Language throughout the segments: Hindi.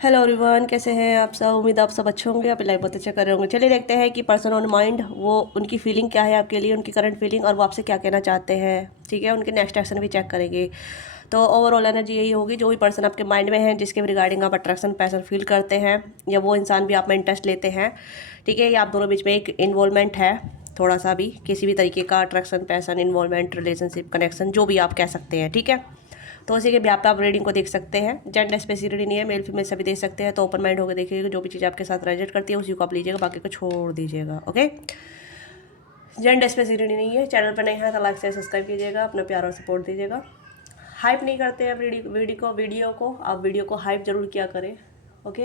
हेलो एवरीवन, कैसे हैं आप सब। उम्मीद आप सब अच्छे होंगे, अपनी लाइफ बहुत अच्छा कर रहे होंगे। चलिए देखते हैं कि पर्सन ऑन माइंड वो उनकी फीलिंग क्या है आपके लिए, उनकी करंट फीलिंग, और वो आपसे क्या कहना चाहते हैं। ठीक है, उनके नेक्स्ट एक्शन भी चेक करेंगे। तो ओवरऑल एनर्जी यही होगी, जो भी पर्सन आपके माइंड में है, जिसके रिगार्डिंग आप अट्रैक्शन पैशन फील करते हैं, या वो इंसान भी आप में इंटरेस्ट लेते हैं। ठीक है, या आप दोनों बीच में एक इन्वॉल्वमेंट है, थोड़ा सा भी किसी भी तरीके का attraction passion involvement relationship connection जो भी आप कह सकते हैं। ठीक है, तो उसी के ब्याह पे आप रीडिंग को देख सकते हैं। जेंडर स्पेसिफिक नहीं है, मेल फीमेल सभी देख सकते हैं। तो ओपन माइंड होकर देखिएगा, जो भी चीज़ आपके साथ रेजोनेट करती है उसी को आप लीजिएगा, बाकी को छोड़ दीजिएगा। ओके, जेंडर स्पेसिफिक नहीं है। चैनल पर नहीं है तो लाइक से सब्सक्राइब कीजिएगा, अपना प्यार और सपोर्ट दीजिएगा। हाइप नहीं करते हैं वीडियो को आप वीडियो को हाइप जरूर किया करें। ओके,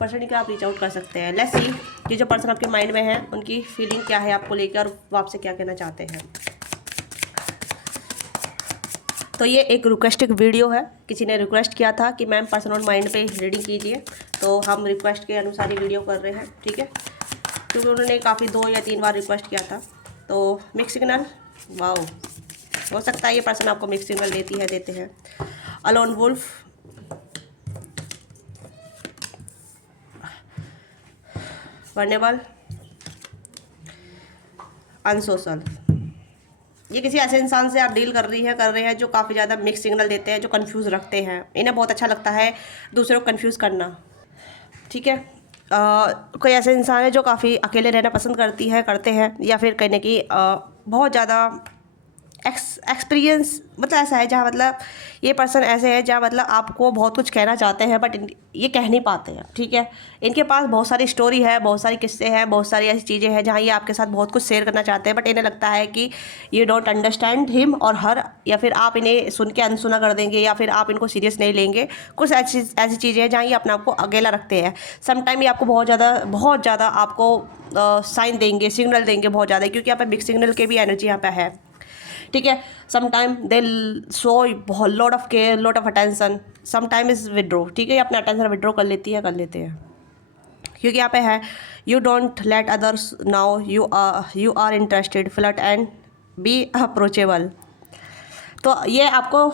पर्सन का आप रीच आउट कर सकते हैं। लेट्स सी कि जो पर्सन आपके माइंड में है उनकी फीलिंग क्या है आपको लेकर, और वो आपसे क्या कहना चाहते हैं। तो ये एक रिक्वेस्टिक वीडियो है, किसी ने रिक्वेस्ट किया था कि मैम पर्सन ऑन माइंड पे रीडिंग कीजिए, तो हम रिक्वेस्ट के अनुसार ही वीडियो कर रहे हैं। ठीक है, क्योंकि उन्होंने काफ़ी 2 या 3 बार रिक्वेस्ट किया था। तो मिक्स सिग्नल, वाओ, हो सकता है ये पर्सन आपको मिक्स सिग्नल देते हैं। Alone wolf, vulnerable, unsocial. ये किसी ऐसे इंसान से आप डील कर रहे हैं जो काफ़ी ज़्यादा मिक्स सिग्नल देते हैं, जो कंफ्यूज रखते हैं। इन्हें बहुत अच्छा लगता है दूसरों को कंफ्यूज करना। ठीक है, कोई ऐसे इंसान है जो काफ़ी अकेले रहना पसंद करते हैं, या फिर कहने की बहुत ज़्यादा एक्सपीरियंस, मतलब ऐसा है जहाँ मतलब ये पर्सन ऐसे है जहाँ मतलब आपको बहुत कुछ कहना चाहते हैं, बट ये कह नहीं पाते हैं। ठीक है, इनके पास बहुत सारी स्टोरी है, बहुत सारी किस्से हैं, बहुत सारी ऐसी चीज़ें हैं जहाँ ये आपके साथ बहुत कुछ शेयर करना चाहते हैं, बट इन्हें लगता है कि ये डोंट अंडरस्टैंड हिम और हर, या फिर आप इन्हें सुन के अनसुना कर देंगे, या फिर आप इनको सीरियस नहीं लेंगे। कुछ ऐसी चीज़ें हैं जहाँ ये अपने आप को अकेला रखते हैं। समटाइम ये आपको बहुत ज़्यादा आपको साइन देंगे, सिग्नल देंगे बहुत ज़्यादा, क्योंकि यहाँ पे बिग सिग्नल के भी एनर्जी यहाँ पे है। ठीक है, समटाइम दे शो बहुत lot of care, lot of attention, sometime is withdraw. ठीक है, ये अपना अटेंशन विड्रो कर लेते हैं, क्योंकि यहाँ पे है you don't let others know you are interested, flirt and be approachable. तो ये आपको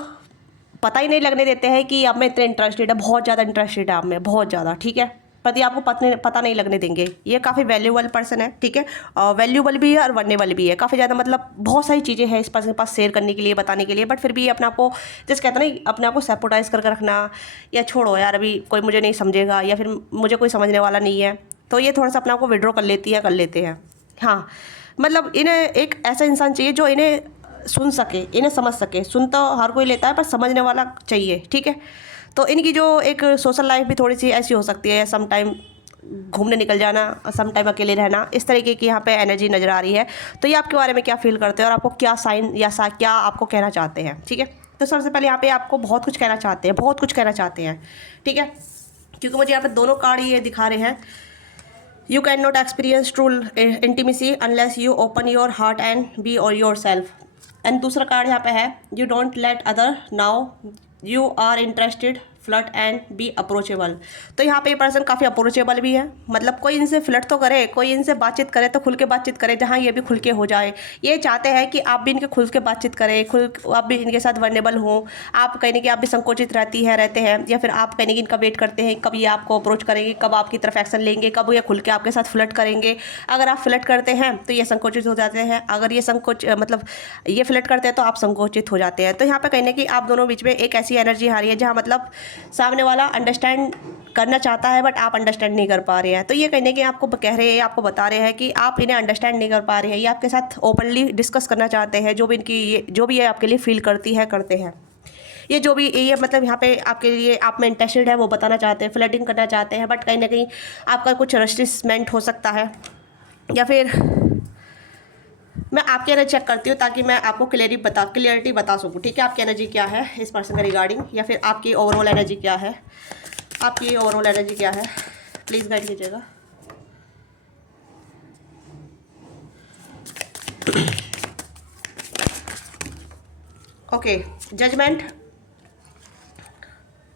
पता ही नहीं लगने देते हैं कि आप में इतने इंटरेस्टेड है, बहुत ज़्यादा इंटरेस्टेड है आप में, बहुत ज़्यादा। ठीक है, पर ये आपको पता नहीं लगने देंगे। ये काफ़ी वैल्यूबल पर्सन है। ठीक है, वैल्यूबल भी है और वर्नेबल भी है काफ़ी ज़्यादा, मतलब बहुत सारी चीज़ें हैं इस पर्सन के पास शेयर करने के लिए, बताने के लिए, बट फिर भी ये अपने आप को, जैसे कहते हैं ना, अपने आप को सेपोटाइज करके रखना, या छोड़ो यार अभी कोई मुझे नहीं समझेगा, या फिर मुझे कोई समझने वाला नहीं है, तो ये थोड़ा सा अपने आप को विड्रॉ कर लेते हैं। हाँ, मतलब इन्हें एक ऐसा इंसान चाहिए जो इन्हें सुन सके, इन्हें समझ सके। सुन तो हर कोई लेता है, पर समझने वाला चाहिए। ठीक है, तो इनकी जो एक सोशल लाइफ भी थोड़ी सी ऐसी हो सकती है, सम टाइम घूमने निकल जाना, सम टाइम अकेले रहना, इस तरीके की यहाँ पे एनर्जी नज़र आ रही है। तो ये आपके बारे में क्या फील करते हैं, और आपको क्या साइन या क्या आपको कहना चाहते हैं। ठीक है, तो सबसे पहले यहाँ पे आपको बहुत कुछ कहना चाहते हैं, बहुत कुछ कहना चाहते हैं। ठीक है, क्योंकि मुझे यहाँ पे दोनों कार्ड ये दिखा रहे हैं। You can not experience true intimacy unless you open your heart and be और योर सेल्फ। एंड दूसरा कार्ड यहाँ पे है you don't let other know you are interested, flirt and be approachable. तो यहाँ पे ये पर्सन काफ़ी अप्रोचेबल भी है, मतलब कोई इनसे फ्लर्ट तो करे, कोई इनसे बातचीत करे तो खुल के बातचीत करे, जहाँ ये भी खुल के हो जाए। ये चाहते हैं कि आप भी इनके खुल के बातचीत करें, आप भी इनके साथ वर्नेबल हो। आप कहने की आप भी संकोचित रहते हैं, या फिर आप कहने की इनका वेट करते हैं कब ये आपको अप्रोच करेंगे, कब आपकी तरफ एक्शन लेंगे, कब ये खुल के आपके साथ फ्लर्ट करेंगे। अगर आप फ्लर्ट करते हैं तो ये संकोचित हो जाते हैं, अगर ये ये फ्लर्ट करते हैं तो आप संकोचित हो जाते हैं। तो यहाँ पे कहने की आप दोनों बीच में एक ऐसी एनर्जी आ रही है जहाँ मतलब सामने वाला अंडरस्टैंड करना चाहता है, बट आप अंडरस्टैंड नहीं कर पा रहे हैं। तो ये कहने की आपको कह रहे हैं, आपको बता रहे हैं कि आप इन्हें अंडरस्टैंड नहीं कर पा रहे हैं। ये आपके साथ ओपनली डिस्कस करना चाहते हैं, जो भी ये आपके लिए फील करते हैं। ये जो भी ये मतलब यहाँ पे आपके लिए आप में इंटरेस्टेड है वो बताना चाहते हैं, फ्लर्टिंग करना चाहते हैं, बट कहीं ना कहीं आपका कुछ रेस्ट्रिक्शमेंट हो सकता है। या फिर मैं आपकी एनर्जी चेक करती हूँ ताकि मैं आपको क्लियरिटी बता सकूँ। ठीक है, आपकी एनर्जी क्या है इस पर्सन के रिगार्डिंग, या फिर आपकी ओवरऑल एनर्जी क्या है, प्लीज़ गाइड कीजिएगा। Okay, judgement,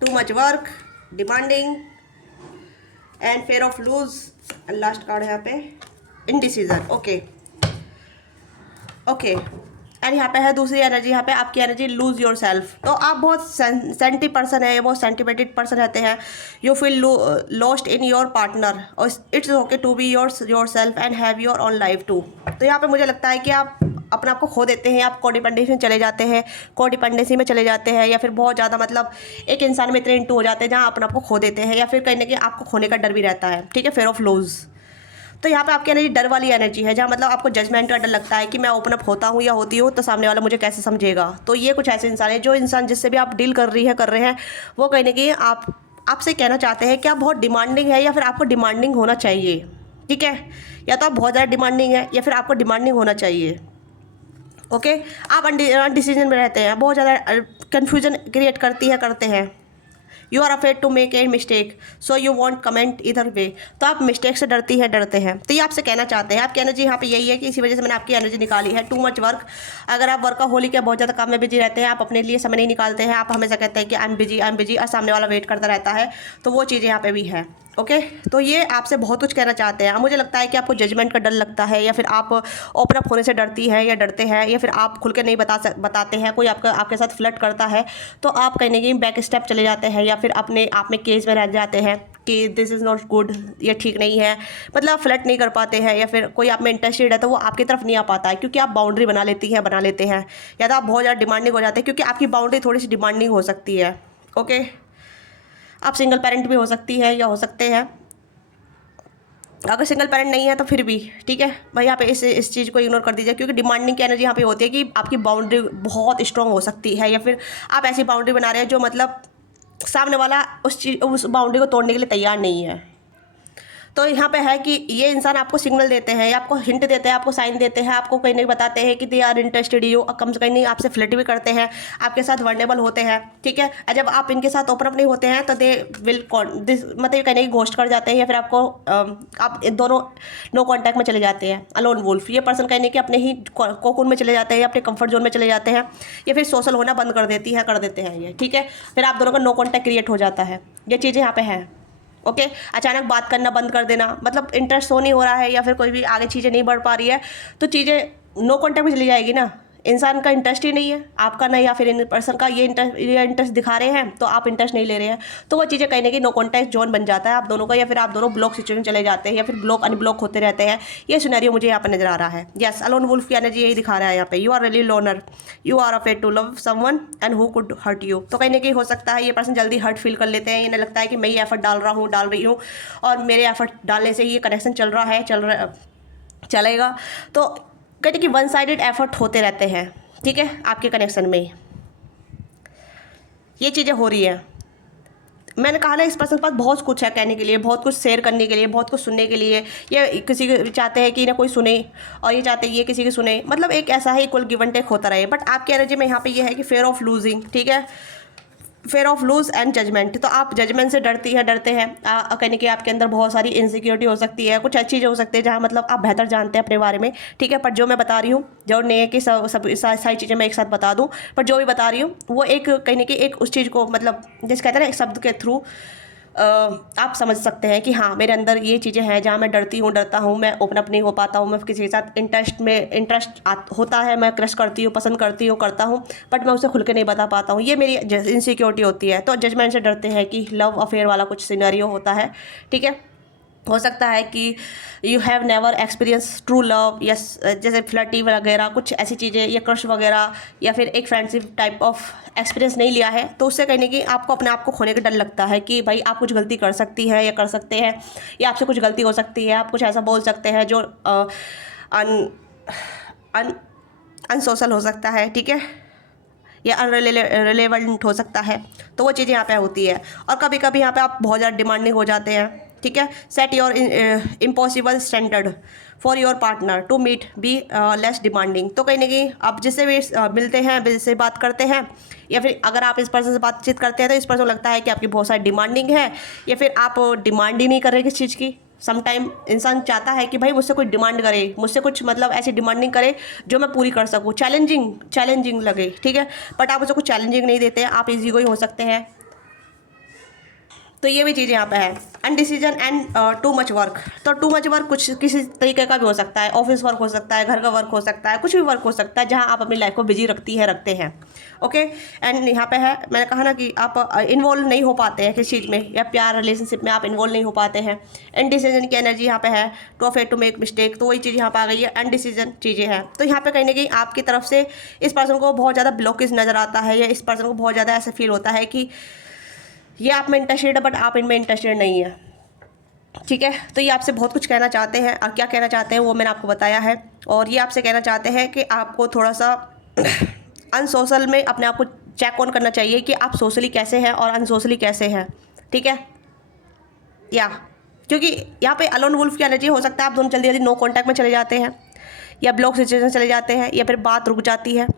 too much work, demanding and fear of lose, last card है यहाँ पे, इनडिसीजन। ओके, एंड यहाँ पे है दूसरी एनर्जी, यहाँ पे आपकी एनर्जी लूज योर सेल्फ। तो आप बहुत सेंटी पर्सन है, बहुत सेंटिमेटेड पर्सन रहते हैं। You feel lost in your partner और it's okay to be yourself and have your own life too. तो यहाँ पे मुझे लगता है कि आप अपने आप को खो देते हैं, आप कोडिपेंडेंसी में चले जाते हैं, कोडिपेंडेंसी में चले जाते हैं, या फिर बहुत ज़्यादा मतलब एक इंसान में इतने इंटू हो जाते हैं जहाँ अपने आप को खो देते हैं, या फिर कहीं ना कहीं आपको खोने का डर भी रहता है, ठीक है, फेयर ऑफ लूज। तो यहाँ पे आपकी एनर्जी डर वाली एनर्जी है, जहाँ मतलब आपको जजमेंट का डर लगता है कि मैं ओपन अप होता हूँ या होती हूँ तो सामने वाला मुझे कैसे समझेगा। तो ये कुछ ऐसे इंसान है, जो इंसान जिससे भी आप डील कर रहे हैं वो कहीं ना कहीं आपसे कहना चाहते हैं कि आप बहुत डिमांडिंग है, या फिर आपको डिमांडिंग होना चाहिए, ठीक है, या तो आप बहुत ज़्यादा डिमांडिंग है या फिर आपको डिमांडिंग होना चाहिए। ओके, आप डिसीजन में रहते हैं, बहुत ज़्यादा कन्फ्यूजन क्रिएट करते हैं। You are afraid to make a mistake so you want comment either way. तो आप मिस्टेक से डरते हैं। तो ये आपसे कहना चाहते हैं, आपकी एनर्जी यहाँ पे यही है कि इसी वजह से मैंने आपकी एनर्जी निकाली है, टू मच वर्क। अगर आप वर्कaholic के बहुत ज़्यादा काम में बिजी रहते हैं, आप अपने लिए समय नहीं निकालते हैं, आप हमेशा कहते हैं कि आई एम बिजी और सामने वाला वेट करता रहता है, तो वो चीज़ यहाँ पे भी है। ओके, तो ये आपसे बहुत कुछ कहना चाहते हैं। मुझे लगता है कि आपको जजमेंट का डर लगता है, या फिर आप ओपन अप होने से डरती है या डरते हैं, या फिर आप खुल के नहीं बताते हैं, कोई आपके साथ फ्लर्ट करता है तो आप कहीं ना कहीं बैक स्टेप चले जाते हैं, या फिर अपने आप में केज में रह जाते हैं कि दिस इज़ नॉट गुड, ये ठीक नहीं है, मतलब आप फ्लर्ट नहीं कर पाते हैं, या फिर कोई आप में इंटरेस्टेड है तो वो आपकी तरफ नहीं आ पाता है, क्योंकि आप बाउंड्री बना लेते हैं, या तो आप बहुत ज़्यादा डिमांडिंग हो जाते हैं, क्योंकि आपकी बाउंड्री थोड़ी सी डिमांडिंग हो सकती है। ओके, आप सिंगल पेरेंट भी हो सकती है या हो सकते हैं, अगर सिंगल पेरेंट नहीं है तो फिर भी ठीक है भाई, यहाँ पे इस चीज़ को इग्नोर कर दीजिए, क्योंकि डिमांडिंग की एनर्जी यहाँ पे होती है कि आपकी बाउंड्री बहुत स्ट्रॉन्ग हो सकती है, या फिर आप ऐसी बाउंड्री बना रहे हैं जो मतलब सामने वाला उस बाउंड्री को तोड़ने के लिए तैयार नहीं है। तो यहाँ पे है कि ये इंसान आपको सिग्नल देते हैं, या आपको हिंट देते हैं, आपको साइन देते हैं, आपको कहीं नहीं बताते हैं कि दे आर इंटरेस्टेड यू, कम से कहीं नहीं आपसे फ्लर्ट भी करते हैं, आपके साथ वर्नेबल होते हैं, ठीक है। जब आप इनके साथ ओपन अप नहीं होते हैं तो दे विल मतलब कहीं नहीं घोस्ट कर जाते हैं, या फिर आपको आप दोनों नो कॉन्टैक्ट में चले जाते हैं, अलोन वुल्फ। ये पर्सन कहने कि अपने ही कोकून में चले जाते हैं, या अपने कंफर्ट जोन में चले जाते हैं, या फिर सोशल होना बंद कर देते हैं ये, ठीक है। फिर आप दोनों का नो कॉन्टैक्ट क्रिएट हो जाता है, ये चीज़ें यहाँ पे हैं। ओके, अचानक बात करना बंद कर देना, मतलब इंटरेस्ट शो नहीं हो रहा है, या फिर कोई भी आगे चीज़ें नहीं बढ़ पा रही है, तो चीज़ें नो कॉन्टैक्ट में चली जाएगी ना। इंसान का इंटरेस्ट ही नहीं है, आपका नहीं, या फिर इन पर्सन का ये इंटरेस्ट दिखा रहे हैं तो आप इंटरेस्ट नहीं ले रहे हैं, तो वो चीज़ें कहीं ना कहीं नो कॉन्टैक्ट जोन बन जाता है आप दोनों का, या फिर आप दोनों ब्लॉक सिचुएशन चले जाते हैं, या फिर ब्लॉक अनब्लॉक होते रहते हैं। ये सिनेरियो मुझे यहाँ पर नजर आ रहा है। यस, अलोन वुल्फ की एनर्जी यही दिखा रहा है यहाँ पे। You are really loner, you are afraid to love someone and who could hurt you. तो कहीं ना कहीं हो सकता है ये पर्सन जल्दी हर्ट फील कर लेते हैं, इन्हें लगता है कि मैं ये एफर्ट डाल रही हूँ और मेरे एफर्ट डालने से ये कनेक्शन चलेगा। तो कहते कि वन साइडेड एफर्ट होते रहते हैं, ठीक है, आपके कनेक्शन में ये चीज़ें हो रही है। मैंने कहा ना, इस पर्सन के पास बहुत कुछ है कहने के लिए, बहुत कुछ शेयर करने के लिए, बहुत कुछ सुनने के लिए। ये किसी के चाहते हैं कि ना कोई सुने, और ये चाहते हैं ये किसी की सुने, मतलब एक ऐसा ही इक्वल गिव एंड टेक होता रहे। बट आपकी एनर्जी में यहाँ पे ये है कि फेयर ऑफ लूजिंग, ठीक है, fear of lose and judgement. तो आप जजमेंट से डरते हैं, कहने की आपके अंदर बहुत सारी इनसिक्योरिटी हो सकती है, कुछ अच्छी चीज़ें हो सकती है जहाँ मतलब आप बेहतर जानते हैं अपने बारे में, ठीक है। पर जो मैं बता रही हूँ, जो नहीं है कि सब सारी चीज़ें मैं एक साथ बता दूँ, पर जो भी बता रही हूँ वो एक कहीं ना कहीं एक उस चीज़ को मतलब जैसे कहते हैं ना, एक शब्द के थ्रू आप समझ सकते हैं कि हाँ, मेरे अंदर ये चीज़ें हैं जहाँ मैं डरता हूँ, मैं ओपन अप नहीं हो पाता हूँ, मैं किसी के साथ इंटरेस्ट होता है, मैं क्रश करती हूँ, पसंद करता हूँ, बट मैं उसे खुल के नहीं बता पाता हूँ। ये मेरी इनसिक्योरिटी होती है। तो जजमेंट से डरते हैं कि लव अफेयर वाला कुछ सिनेरियो होता है, ठीक है। हो सकता है कि you have never experience true love, या जैसे फ्लर्टी वगैरह कुछ ऐसी चीज़ें, या क्रश वगैरह, या फिर एक फ्रेंडशिप टाइप ऑफ एक्सपीरियंस नहीं लिया है, तो उससे कहने की आपको अपने आप को खोने का डर लगता है कि भाई आप कुछ गलती कर सकती हैं या कर सकते हैं, या आपसे कुछ गलती हो सकती है, आप कुछ ऐसा बोल सकते हैं जो अनसोशल हो सकता है, ठीक है, या अनरिलेवेंट हो सकता है। तो वो चीज़ें यहाँ पे होती है। और कभी कभी यहाँ पे आप बहुत ज़्यादा डिमांडिंग हो जाते हैं, ठीक है। Set your impossible standard for your partner to meet be less demanding. तो कहीं ना कहीं आप जिससे भी मिलते हैं, जिससे बात करते हैं, या फिर अगर आप इस पर्सन से बातचीत करते हैं तो इस पर्सन को लगता है कि आपकी बहुत सारी डिमांडिंग है, या फिर आप डिमांड ही नहीं कर रहे किस चीज़ की। समटाइम इंसान चाहता है कि भाई मुझसे कोई डिमांड करे, मुझसे कुछ मतलब ऐसी डिमांडिंग करे जो मैं पूरी कर सकूँ, चैलेंजिंग लगे, ठीक है। बट आप उसे कुछ चैलेंजिंग नहीं देते, आप इजी गोइंग हो सकते हैं, तो ये भी चीज़ यहाँ पे है। अनडिसीजन एंड टू मच वर्क। तो टू मच वर्क कुछ किसी तरीके का भी हो सकता है, ऑफिस वर्क हो सकता है, घर का वर्क हो सकता है, कुछ भी वर्क हो सकता है जहाँ आप अपनी लाइफ को बिजी रखते हैं। ओके। एंड यहाँ पे है, मैंने कहा ना कि आप इन्वॉल्व नहीं हो पाते हैं किसी चीज़ में, या प्यार रिलेशनशिप में आप इन्वॉल्व नहीं हो पाते हैं। अनडिसीजन की एनर्जी यहाँ पे है, too afraid to make mistake, तो वही चीज़ यहाँ पे आ गई है, अनडिसीजन चीज़ें हैं। तो यहाँ पे कहीं ना कहीं आपकी तरफ से इस पर्सन को बहुत ज़्यादा ब्लॉकेज नज़र आता है, या इस पर्सन को बहुत ज़्यादा ऐसा फील होता है कि ये आप में इंटरेस्टेड है बट आप इनमें इंटरेस्टेड नहीं है। ठीक है। तो ये आपसे बहुत कुछ कहना चाहते हैं, और क्या कहना चाहते हैं वो मैंने आपको बताया है। और ये आपसे कहना चाहते हैं कि आपको थोड़ा सा अनसोशल में अपने आप को चेक ऑन करना चाहिए कि आप सोशली कैसे हैं और अनसोशली कैसे हैं। ठीक है। या क्योंकि यहाँ पे अलोन वुल्फ की एनर्जी हो सकता है आप दोनों जल्दी जल्दी नो कॉन्टैक्ट में चले जाते हैं, या ब्लॉक सिचुएशन चले जाते हैं, या फिर बात रुक जाती है।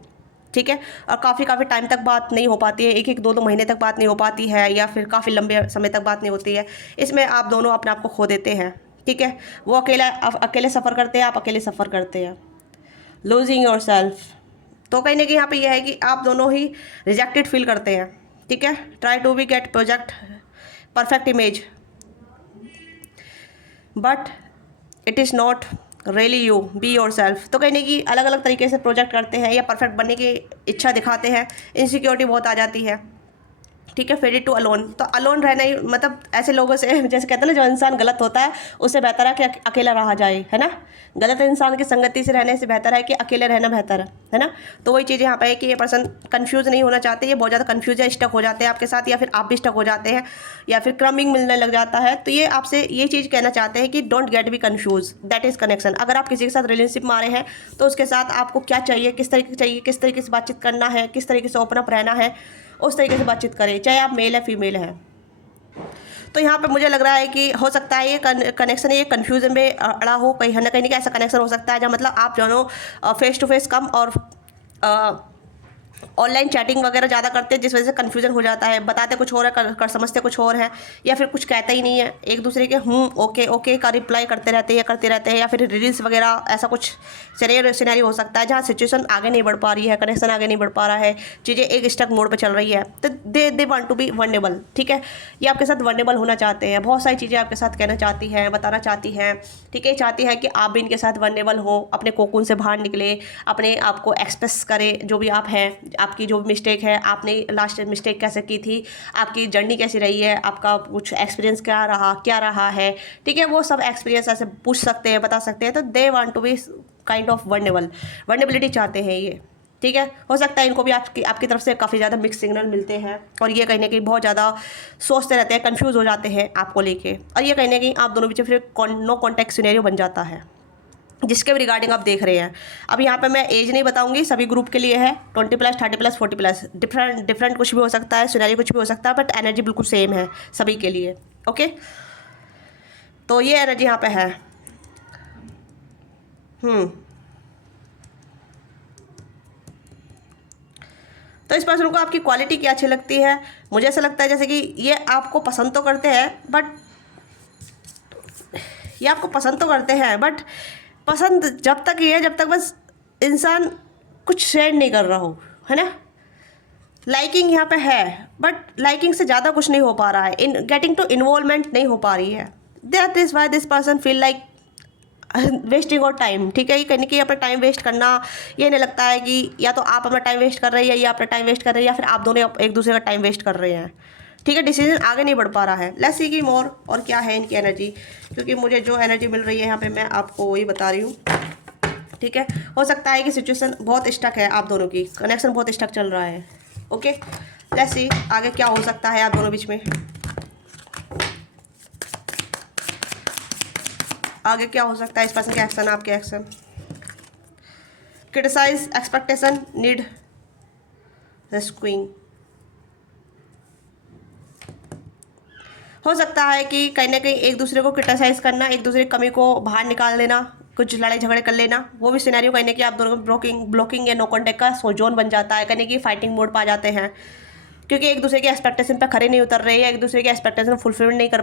ठीक है। और काफ़ी टाइम तक बात नहीं हो पाती है, एक दो महीने तक बात नहीं हो पाती है, या फिर काफ़ी लंबे समय तक बात नहीं होती है। इसमें आप दोनों अपने आप को खो देते हैं। ठीक है। वो अकेले सफ़र करते हैं, आप अकेले सफ़र करते हैं। Losing your self. तो कहीं ना कहीं यहाँ पे यह है कि आप दोनों ही रिजेक्टेड फील करते हैं। ठीक है। Try to be get project perfect image, but it is not really you, be yourself. तो कहीं ना कहीं अलग अलग तरीके से प्रोजेक्ट करते हैं, या परफेक्ट बनने की इच्छा दिखाते हैं, इनसिक्योरिटी बहुत आ जाती है। ठीक है। Faded to alone. तो अलोन रहना ही मतलब ऐसे लोगों से, जैसे कहते हैं ना, जो इंसान गलत होता है उससे बेहतर है कि अकेला रहा जाए, है ना। गलत इंसान की संगति से रहने से बेहतर है कि अकेले रहना बेहतर है ना। तो वही चीज़ यहाँ पे है कि ये पर्सन कंफ्यूज नहीं होना चाहते, ये बहुत ज़्यादा कंफ्यूज है, स्टक हो जाते हैं आपके साथ, या फिर आप भी स्टक हो जाते हैं, या फिर क्रमिंग मिलने लग जाता है। तो ये आपसे ये चीज़ कहना चाहते हैं कि don't get be confuse, that is connection. अगर आप किसी के साथ रिलेशनशिप में आ रहे हैं तो उसके साथ आपको क्या चाहिए, किस तरीके चाहिए, किस तरीके से बातचीत करना है, किस तरीके से ओपन अप रहना है, उस तरीके से बातचीत करें, चाहे आप मेल है फीमेल है। तो यहाँ पे मुझे लग रहा है कि हो सकता है ये कनेक्शन ये कन्फ्यूजन में अड़ा हो, कहीं ना कहीं ऐसा कनेक्शन हो सकता है जहाँ मतलब आप दोनों फेस टू फेस कम और ऑनलाइन चैटिंग वगैरह ज़्यादा करते हैं, जिस वजह से कन्फ्यूजन हो जाता है, बताते कुछ और है, कर समझते कुछ और है, या फिर कुछ कहता ही नहीं है, एक दूसरे के ओके ओके का रिप्लाई करते रहते हैं, या करते रहते हैं, या फिर रील्स वगैरह, ऐसा कुछ सिनेरी हो सकता है जहाँ सिचुएशन आगे नहीं बढ़ पा रही है, कनेक्शन आगे नहीं बढ़ पा रहा है, चीज़ें एक स्टक मोड पर चल रही है। तो they want to be vulnerable. ठीक है। ये आपके साथ वनरेबल होना चाहते हैं, बहुत सारी चीज़ें आपके साथ कहना चाहती हैं, बताना चाहती हैं। ठीक है। चाहती है कि आप भी इनके साथ वनरेबल हो, अपने कोकून से बाहर निकले, अपने आप को एक्सप्रेस करें जो भी आप हैं, आपकी जो मिस्टेक है, आपने लास्ट मिस्टेक कैसे की थी, आपकी जर्नी कैसी रही है, आपका कुछ एक्सपीरियंस क्या रहा है। ठीक है। वो सब एक्सपीरियंस ऐसे पूछ सकते हैं, बता सकते हैं। तो they want to be kind of vulnerability चाहते हैं ये। ठीक है। हो सकता है इनको भी आपकी तरफ से काफ़ी ज़्यादा मिक्स सिग्नल मिलते हैं, और ये कहीं ना कहीं बहुत ज़्यादा सोचते रहते हैं, कंफ्यूज हो जाते हैं आपको लेके, और ये कहीं ना कहीं आप दोनों बीच फिर नो कॉन्टैक्ट सिनेरियो बन जाता है, जिसके भी रिगार्डिंग आप देख रहे हैं। अब यहाँ पे मैं एज नहीं बताऊंगी, सभी ग्रुप के लिए है, 20+, 30+, 40+, डिफरेंट कुछ भी हो सकता है, सिनेरियो कुछ भी हो सकता है, बट एनर्जी बिल्कुल सेम है सभी के लिए। ओके। तो ये एनर्जी यहाँ पे है। तो इस पर्सन को आपकी क्वालिटी क्या अच्छी लगती है? मुझे ऐसा लगता है जैसे कि ये आपको पसंद तो करते हैं, बट पसंद जब तक ये है जब तक बस इंसान कुछ शेयर नहीं कर रहा हो, है ना। लाइकिंग यहाँ पे है, बट लाइकिंग से ज़्यादा कुछ नहीं हो पा रहा है, इन गेटिंग टू इन्वॉल्वमेंट नहीं हो पा रही है। That is why this person feel like wasting और टाइम। ठीक है। ये कहीं ना कहीं अपना टाइम वेस्ट करना, ये नहीं लगता है कि या तो आप अपना टाइम वेस्ट कर रहे हैं, या अपना टाइम वेस्ट कर रहे हैं, या फिर आप दोनों एक दूसरे का टाइम वेस्ट कर रहे हैं। ठीक है। डिसीजन आगे नहीं बढ़ पा रहा है। लेट्स सी की मोर और क्या है इनकी एनर्जी, क्योंकि मुझे जो एनर्जी मिल रही है यहाँ पे मैं आपको वही बता रही हूँ। ठीक है। हो सकता है कि सिचुएशन बहुत स्टक है, आप दोनों की कनेक्शन बहुत स्टक चल रहा है। ओके। लेट्स सी आगे क्या हो सकता है आप दोनों बीच में, आगे क्या हो सकता है इस पर्सन के एक्शन, आपके action. Criticise, expectation, need rescuing. हो सकता है कि कहीं ना कहीं एक दूसरे को क्रिटिसाइज करना, एक दूसरे की कमी को बाहर निकाल देना, कुछ लड़ाई झगड़े कर लेना, वो भी सिनेरियो कहीं ना कहीं आप दोनों को ब्लॉकिंग या नो कॉन्टैक्ट का सोजोन बन जाता है, कहीं ना कहीं फाइटिंग मोड पा जाते हैं, क्योंकि एक दूसरे के एक्सपेक्टेशन पर खड़े नहीं उतर रहे हैं, एक दूसरे के एक्सपेक्टेशन फुलफिल नहीं कर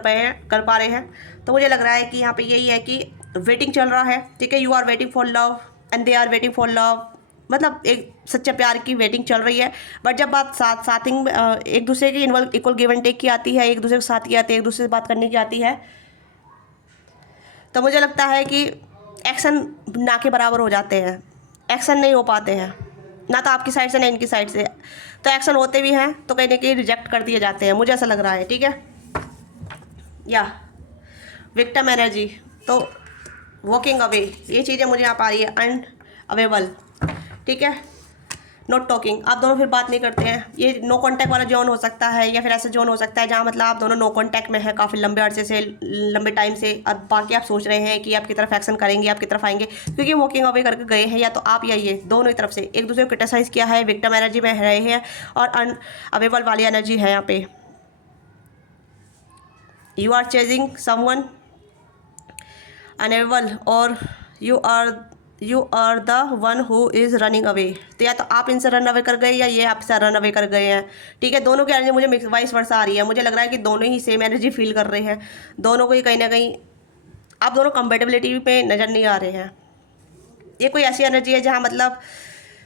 पा रहे हैं। तो मुझे लग रहा है कि यहाँ पे यही है कि वेटिंग चल रहा है। ठीक है। You are waiting for love and they are waiting for love, मतलब एक सच्चे प्यार की वेटिंग चल रही है। बट जब बात साथिंग एक दूसरे की involve equal give and take की आती है, एक दूसरे के साथ की आती है, एक दूसरे से बात करने की आती है, तो मुझे लगता है कि एक्शन ना के बराबर हो जाते हैं। एक्शन नहीं हो पाते हैं, ना तो आपकी साइड से ना इनकी साइड से। तो एक्शन होते भी हैं तो कहीं ना कहीं रिजेक्ट कर दिए जाते हैं, मुझे ऐसा लग रहा है। ठीक है, या विक्टिम एनर्जी, तो वॉकिंग अवे, ये चीज़ें मुझे यहाँ आ रही है। अनअवेलेबल, ठीक है, नॉट टॉकिंग, आप दोनों फिर बात नहीं करते हैं। ये नो कांटेक्ट वाला जोन हो सकता है, या फिर ऐसा जोन हो सकता है जहाँ मतलब आप दोनों नो कांटेक्ट में है काफ़ी लंबे अरसे से, लंबे टाइम से, और बाकी आप सोच रहे हैं कि आपकी तरफ एक्शन करेंगे, आपकी तरफ आएंगे, क्योंकि वॉकिंग अवे करके गए हैं, या तो आप या ये दोनों ही तरफ से एक दूसरे को क्रिटिसाइज़ किया है, विक्टिम एनर्जी में रहे हैं, और अनअवेलेबल वाली एनर्जी है यहाँ पे। You are chasing someone unavailable, और you are the one who is running away. तो या तो आप इनसे रन अवे कर गए या ये आपसे रन अवे कर गए हैं। ठीक है, दोनों की एनर्जी मुझे मिक्स वाइस वर्सा आ रही है। मुझे लग रहा है कि दोनों ही सेम एनर्जी फील कर रहे हैं, दोनों को ही कहीं ना कहीं आप दोनों कंपेटेबिलिटी पे नज़र नहीं आ रहे हैं। ये कोई ऐसी एनर्जी है जहाँ मतलब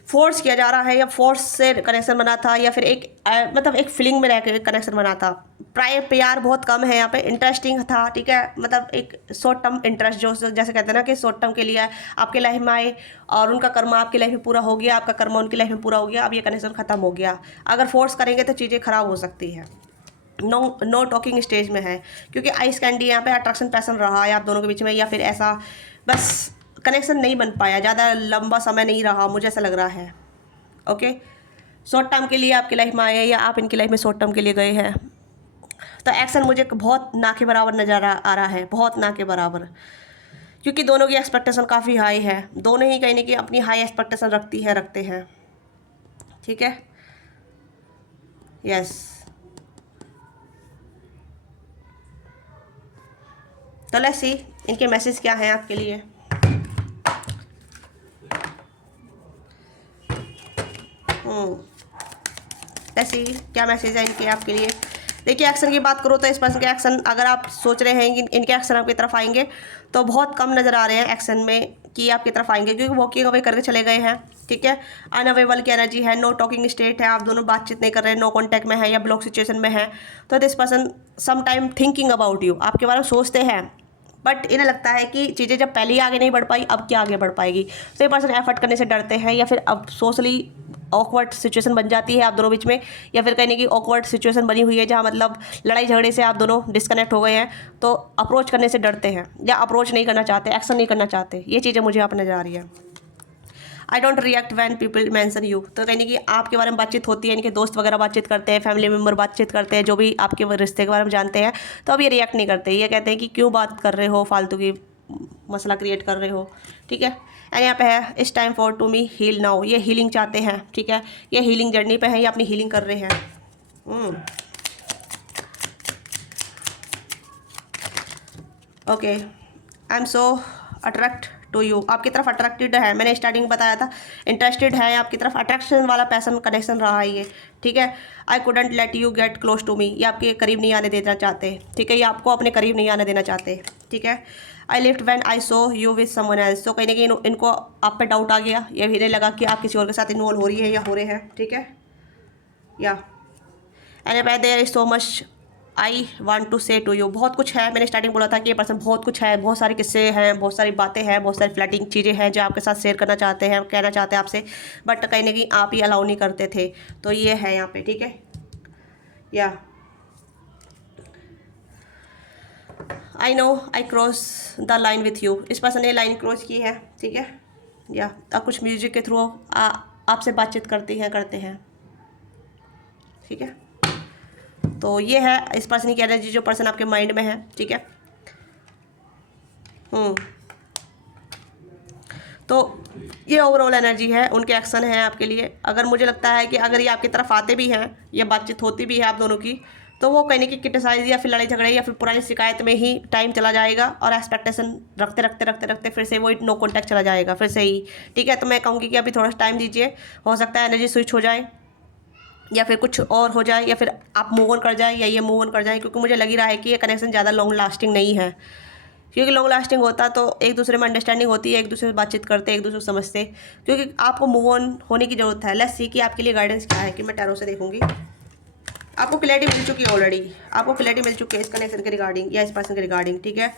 फोर्स किया जा रहा है, या फोर्स से कनेक्शन बना था, या फिर एक मतलब एक फीलिंग में रह के कनेक्शन बना था। प्राय प्यार बहुत कम है यहाँ पे, इंटरेस्टिंग था। ठीक है, मतलब एक शॉर्ट टर्म इंटरेस्ट, जो जैसे कहते हैं ना कि शॉर्ट टर्म के लिए आपके लाइफ में आए और उनका कर्म आपकी लाइफ में पूरा हो गया, आपका कर्म उनकी लाइफ में पूरा हो गया, अब ये कनेक्शन खत्म हो गया। अगर फोर्स करेंगे तो चीज़ें खराब हो सकती है। नो टॉकिंग स्टेज में है, क्योंकि आइस कैंडी यहाँ पे अट्रैक्शन पैसन रहा है आप दोनों के बीच में, या फिर ऐसा बस कनेक्शन नहीं बन पाया, ज़्यादा लंबा समय नहीं रहा, मुझे ऐसा लग रहा है। ओके, शॉर्ट टर्म के लिए आपकी लाइफ में आए हैं, या आप इनकी लाइफ में शॉर्ट टर्म के लिए गए हैं। तो एक्शन मुझे बहुत ना के बराबर नज़र आ रहा है, बहुत ना के बराबर, क्योंकि दोनों की एक्सपेक्टेशन काफ़ी हाई है। दोनों ही कहीं ना कहीं अपनी हाई एक्सपेक्टेशन रखते हैं। ठीक है, यस। तो लेट्स सी इनके मैसेज क्या हैं आपके लिए। ऐसी क्या मैसेज है इनके आपके लिए। देखिए, एक्शन की बात करो तो इस पर्सन के एक्शन, अगर आप सोच रहे हैं कि इनके एक्शन आपकी तरफ आएंगे, तो बहुत कम नज़र आ रहे हैं एक्शन में कि आपकी तरफ आएंगे, क्योंकि वॉकिंग अवे करके चले गए हैं। ठीक है, अनअवेलेबल की एनर्जी है, नो टॉकिंग स्टेट है, आप दोनों बातचीत नहीं कर रहे हैं, नो कॉन्टैक्ट में है, या ब्लॉक सिचुएशन में है। तो this person some time thinking about you, आपके बारे में सोचते हैं, बट इन्हें लगता है कि चीज़ें जब पहले ही आगे नहीं बढ़ पाई, अब क्या आगे बढ़ पाएगी। तो ये पर्सन एफर्ट करने से डरते हैं, या फिर अब सोशली ऑकवर्ड सिचुएशन बन जाती है आप दोनों बीच में, या फिर कहने की ऑकवर्ड सिचुएशन बनी हुई है जहाँ मतलब लड़ाई झगड़े से आप दोनों डिस्कनेक्ट हो गए हैं, तो अप्रोच करने से डरते हैं, या अप्रोच नहीं करना चाहते, एक्शन नहीं करना चाहते। ये चीज़ें मुझे यहाँ पर नजर आ रही है। I don't react when people mention you, तो कहने की आपके बारे में बातचीत होती है, इनके दोस्त वगैरह बातचीत करते हैं, फैमिली मेम्बर बातचीत करते हैं, जो भी आपके रिश्ते के बारे में जानते हैं, तो अब ये रिएक्ट नहीं करते। ये कहते हैं कि क्यों बात कर रहे हो, फालतू की मसला क्रिएट कर रहे हो। ठीक है, एंड यहाँ पे है it's time for to me heal now, ये हीलिंग चाहते हैं। ठीक है, ये हीलिंग जर्नी पे है, ये अपनी हीलिंग कर रहे हैं। Okay, I am so attract to you, आपकी तरफ अट्रैक्टेड है, मैंने स्टार्टिंग बताया था, इंटरेस्टेड है आपकी तरफ, अट्रैक्शन वाला पैसन कनेक्शन रहा है ये। ठीक है, I couldn't let you get close to me, ये आपके करीब नहीं आने देना चाहते। ठीक है, ये आपको अपने करीब नहीं आने देना चाहते। ठीक है, I left when I saw you with someone else, तो कहीं ना कहीं इनको आप पे डाउट आ गया, ये भी लगा कि आप किसी और के साथ इन्वॉल्व हो रही है या हो रहे हैं। ठीक है, या and there is so much I want to say to you, बहुत कुछ है, मैंने स्टार्टिंग बोला था कि ये पर्सन बहुत कुछ है, बहुत सारे किस्से हैं, बहुत सारी बातें हैं, बहुत सारी फ्लैटिंग चीज़ें हैं जो आपके साथ शेयर करना चाहते हैं, कहना चाहते हैं आपसे, बट कहीं ना कहीं आप ही अलाउ नहीं करते थे। तो ये है यहाँ पे। ठीक है, या I know I cross the line with you, इस पर्सन ने लाइन क्रॉस की है। ठीक है, या अब कुछ म्यूजिक के थ्रू आपसे बातचीत करते हैं। ठीक है, तो ये है इस पर्सन की एनर्जी, जो पर्सन आपके माइंड में है। ठीक है, तो ये ओवरऑल एनर्जी है, उनके एक्शन है आपके लिए। अगर मुझे लगता है कि अगर ये आपकी तरफ आते भी हैं, या बातचीत होती भी है आप दोनों की, तो वो कहने की क्रिटिसाइज या फिर लड़ाई झगड़े या फिर पुरानी शिकायत में ही टाइम चला जाएगा, और एक्सपेक्टेशन रखते फिर से वही नो कॉन्टैक्ट चला जाएगा फिर से ही। ठीक है, तो मैं कहूँगी कि अभी थोड़ा सा टाइम दीजिए, हो सकता है एनर्जी स्विच हो जाए, या फिर कुछ और हो जाए, या फिर आप मूव ऑन कर जाए, या ये मूव ऑन कर जाए, क्योंकि मुझे लग ही रहा है कि ये कनेक्शन ज़्यादा लॉन्ग लास्टिंग नहीं है। क्योंकि लॉन्ग लास्टिंग होता तो एक दूसरे में अंडरस्टैंडिंग होती है, एक दूसरे से बातचीत करते, एक दूसरे को समझते। क्योंकि आपको मूव ऑन होने की ज़रूरत है। लेट्स सी कि आपके लिए गाइडेंस क्या है, कि मैं टैरो से देखूंगी। आपको क्लैरिटी मिल चुकी है ऑलरेडी, आपको क्लैरिटी मिल चुकी है इस कनेक्शन के रिगार्डिंग या इस पर्सन के रिगार्डिंग, ठीक है।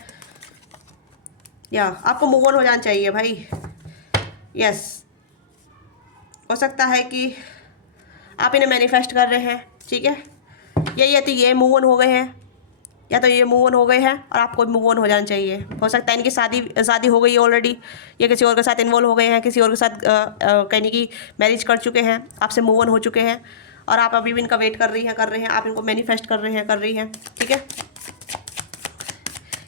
या आपको मूव ऑन हो जाना चाहिए भाई। यस, हो सकता है कि आप इन्हें मैनिफेस्ट कर रहे हैं, ठीक है। या तो ये मूव ऑन हो गए हैं, या तो ये मूव ऑन हो गए हैं और आपको मूव ऑन हो जाना चाहिए। हो सकता है इनकी शादी हो गई है ऑलरेडी, ये किसी और के साथ इन्वॉल्व हो गए हैं, किसी और के साथ कहने की मैरिज कर चुके हैं, आपसे मूव ऑन हो चुके हैं, और आप अभी भी इनका वेट कर रही हैं, आप इनको मैनिफेस्ट कर रही हैं, ठीक है।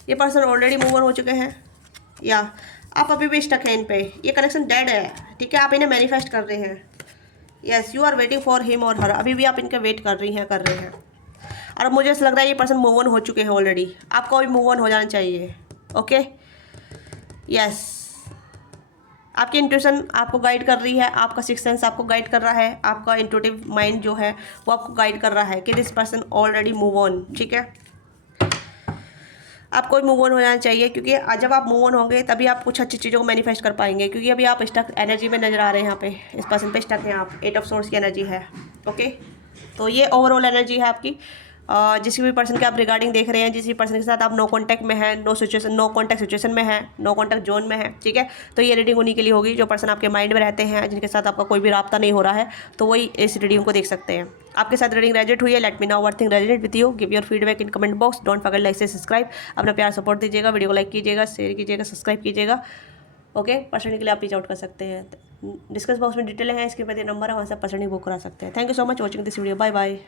ये पर्सन ऑलरेडी मूव ऑन हो चुके हैं, या आप अभी भी स्टक हैं इन पे। ये कनेक्शन डेड है, ठीक है। आप इन्हें मैनिफेस्ट कर रहे हैं। Yes, you are waiting for him और हर। अभी भी आप इनका वेट कर रही हैं। और मुझे ऐसा लग रहा है ये पर्सन मूव ऑन हो चुके हैं ऑलरेडी, आपको भी मूव ऑन हो जाना चाहिए। ओके, यस, आपकी इंट्यूशन आपको गाइड कर रही है, आपका सिक्स सेंस आपको गाइड कर रहा है, आपका इंट्यूटिव माइंड जो है वो आपको गाइड कर रहा है कि this person already move on, ठीक है। आपको भी मूव ऑन हो जाना चाहिए, क्योंकि जब आप मूव ऑन होंगे तभी आप कुछ अच्छी चीज़ों को मैनिफेस्ट कर पाएंगे। क्योंकि अभी आप स्टक एनर्जी में नजर आ रहे हैं, यहाँ पे इस पर्सन पे स्टक हैं आप। 8 ऑफ सोर्स की एनर्जी है, ओके। तो ये ओवरऑल एनर्जी है आपकी। जिस भी पर्सन के आप रिगार्डिंग देख रहे हैं, जिस भी पर्सन के साथ आप नो कांटेक्ट में है, नो कांटेक्ट सिचुएशन में है, नो कांटेक्ट जोन में है, ठीक है। तो ये रीडिंग उन्हीं के लिए होगी जो पर्सन आपके माइंड में रहते हैं, जिनके साथ आपका कोई भी राब्ता नहीं हो रहा है, तो वही इस रीडिंग को देख सकते हैं। आपके साथ रीडिंग रेजोनेट हुई है, let me know what resonate with you. Give your feedback in comment box. Don't forget like से सब्सक्राइब। अपना प्यार सपोर्ट दीजिएगा, वीडियो को लाइक कीजिएगा, शेयर कीजिएगा, सब्सक्राइब कीजिएगा। ओके, पर्सनली के लिए आप रीच आउट कर सकते हैं। डिस्कस बॉक्स में डिटेल है, इसके बाद नंबर है, वहाँ से आप पर्सनली बुक करा सकते हैं। Thank you so much watching this video. Bye bye.